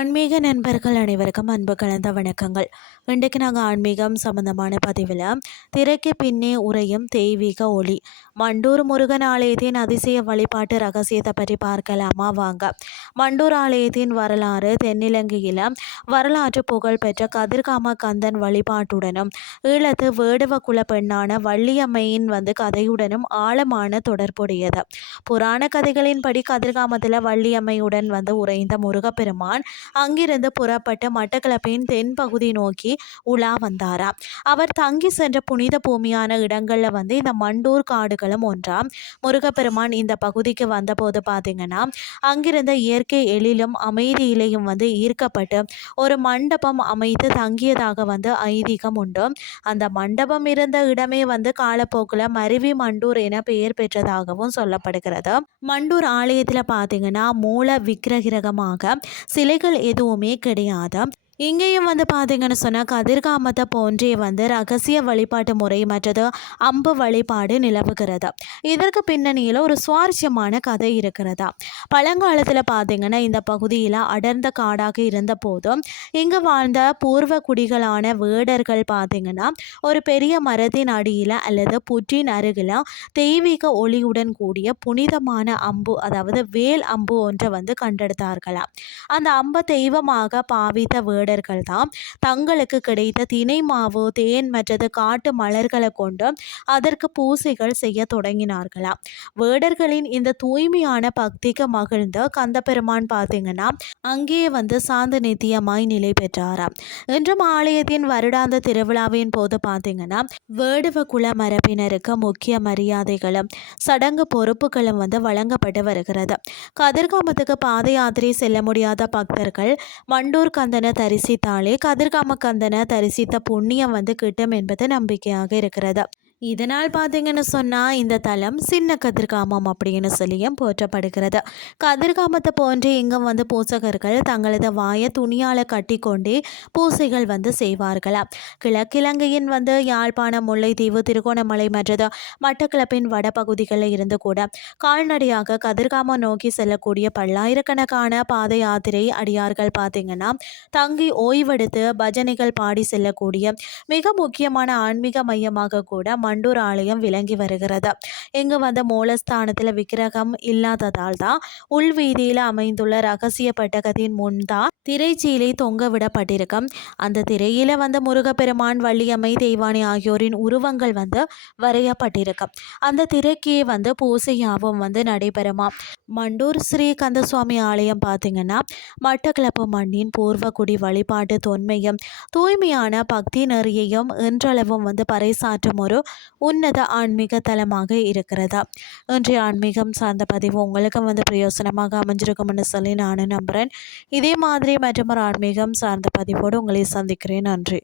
ஆன்மீக நண்பர்கள் அனைவருக்கும் அன்பு கலந்த வணக்கங்கள். இன்றைக்கு நாங்கள் ஆன்மீகம் சம்பந்தமான பதிவில் திரைக்கு பின்னே உரையும் தெய்வீக ஒளி மண்டூர் முருகன் ஆலயத்தின் அதிசய வழிபாட்டு ரகசியத்தை பற்றி பார்க்கலாமா வாங்க. மண்டூர் ஆலயத்தின் வரலாறு தென்னிலங்கையில் வரலாற்று புகழ் பெற்ற கதிர்காம கந்தன் வழிபாட்டுடனும் ஈழத்து வேடுவ குல பெண்ணான வள்ளியம்மையின் கதையுடனும் ஆழமான தொடர்புடையது. புராண கதைகளின்படி கதிர்காமத்தில் வள்ளியம்மையுடன் உறைந்த முருகப்பெருமான் அங்கிருந்து புறப்பட்டு மட்டக்களப்பின் தென்பகுதி நோக்கி உலா வந்தாராம். அவர் தங்கி சென்ற புனித பூமியான இடங்கள்ல இந்த மண்டூர் காடுகளும் ஒன்றாம். முருகப்பெருமான் இந்த பகுதிக்கு வந்தபோது பார்த்தீங்கன்னா அங்கிருந்த இயற்கை எழிலும் அமைதியிலையும் ஈர்க்கப்பட்டு ஒரு மண்டபம் அமைத்து தங்கியதாக ஐதீகம் உண்டு. அந்த மண்டபம் இருந்த இடமே காலப்போக்கில் மருவி மண்டூர் என பெயர் பெற்றதாகவும் சொல்லப்படுகிறது. மண்டூர் ஆலயத்தில் பார்த்தீங்கன்னா மூல விக்கிரகமாக சிலைகள் எதுவுமே கிடையாது. இங்கேயும் பார்த்தீங்கன்னு சொன்னால் கதிர்காமத்தை போன்றே ரகசிய வழிபாட்டு முறை மற்றது அம்பு வழிபாடு நிலவுகிறது. இதற்கு பின்னணியில் ஒரு சுவாரஸ்யமான கதை இருக்கிறதா. பழங்காலத்தில் பார்த்தீங்கன்னா இந்த பகுதியில் அடர்ந்த காடாக இருந்த போதும் இங்கு வாழ்ந்த பூர்வ குடிகளான வேடர்கள் பார்த்தீங்கன்னா ஒரு பெரிய மரத்தின் அடியில் அல்லது புற்றின் அருகில் தெய்வீக ஒளியுடன் கூடிய புனிதமான அம்பு, அதாவது வேல் அம்பு ஒன்றை கண்டெடுத்தார்களாம். அந்த அம்பை தெய்வமாக பாவித்த வேடர்கள் தான் தங்களுக்கு கிடைத்த தினை மாவு, தேன் மற்றது காட்டு மலர்களை கொண்டு அதற்கு பூசைகள் செய்ய தொடங்கினார்களாம். வேடர்களின் இந்த தூய்மையான பக்திக்கு மகிழ்ந்த கந்தபெருமான் பார்த்தீங்கன்னா அங்கேயே சாந்த நித்தியமாய் நிலை பெற்றாராம். இன்றும் ஆலயத்தின் வருடாந்த திருவிழாவின் போது பார்த்தீங்கன்னா வேடுவ குல மரபினருக்கு முக்கிய மரியாதைகளும் சடங்கு பொறுப்புகளும் வழங்கப்பட்டு வருகிறது. கதிர்காமத்துக்கு பாத யாத்திரை செல்ல முடியாத பக்தர்கள் மண்டூர் கந்தனை தரிசித்தாலே கதிர்காம கந்தனை தரிசித்த புண்ணியம் கிட்டும் என்பது நம்பிக்கையாக இருக்கிறது. இதனால் பார்த்தீங்கன்னு சொன்னால் இந்த தலம் சின்ன கதிர்காமம் அப்படின்னு சொல்லியும் போற்றப்படுகிறது. கதிர்காமத்தை போன்று இங்கும் பூசகர்கள் தங்களது வாயை துணியால் கட்டி கொண்டே பூசைகள் செய்வார்களாம். கிழக்கிழங்கையின் யாழ்ப்பாணம், முல்லைத்தீவு, திருகோணமலை மற்றது மட்டக்களப்பின் வடபகுதிகளில் இருந்து கூட கால்நடையாக கதிர்காமம் நோக்கி செல்லக்கூடிய பல்லாயிரக்கணக்கான பாத யாத்திரை அடியார்கள் பார்த்தீங்கன்னா தங்கி ஓய்வெடுத்து பஜனைகள் பாடி செல்லக்கூடிய மிக முக்கியமான ஆன்மீக மையமாக கூட மண்டூர் ஆலயம் விளங்கி வருகிறது. இங்கு மூலஸ்தானத்தில் விக்கிரகம் இல்லாததால் தான் உள்வீதியில் அமைந்துள்ள ரகசிய பெட்டகத்தின் முன்தான் திரைச்சீலை தொங்க விடப்பட்டிருக்கும். அந்த திரையில முருகப்பெருமான், வள்ளியம்மை, தெய்வானை ஆகியோரின் உருவங்கள் வரையப்பட்டிருக்கும். அந்த திரைக்கே பூசையாவும் நடைபெறுமா. மண்டூர் ஸ்ரீ கந்தசுவாமி ஆலயம் பார்த்தீங்கன்னா மட்டக்களப்பு மண்ணின் பூர்வகுடி வழிபாட்டு தொன்மையும் தூய்மையான பக்தி நெறியையும் இன்றளவும் பறைசாற்றும் ஒரு உன்னத ஆன்மீக தலமாக இருக்கிறதா. இன்றைய ஆன்மீகம் சார்ந்த பதிவு உங்களுக்கு பிரயோசனமாக அமைஞ்சிருக்கும்னு சொல்லி நானும் நம்புகிறேன். இதே மாதிரி மற்றும் ஒரு ஆன்மீகம் சார்ந்த பதிவோடு உங்களை சந்திக்கிறேன். நன்றி.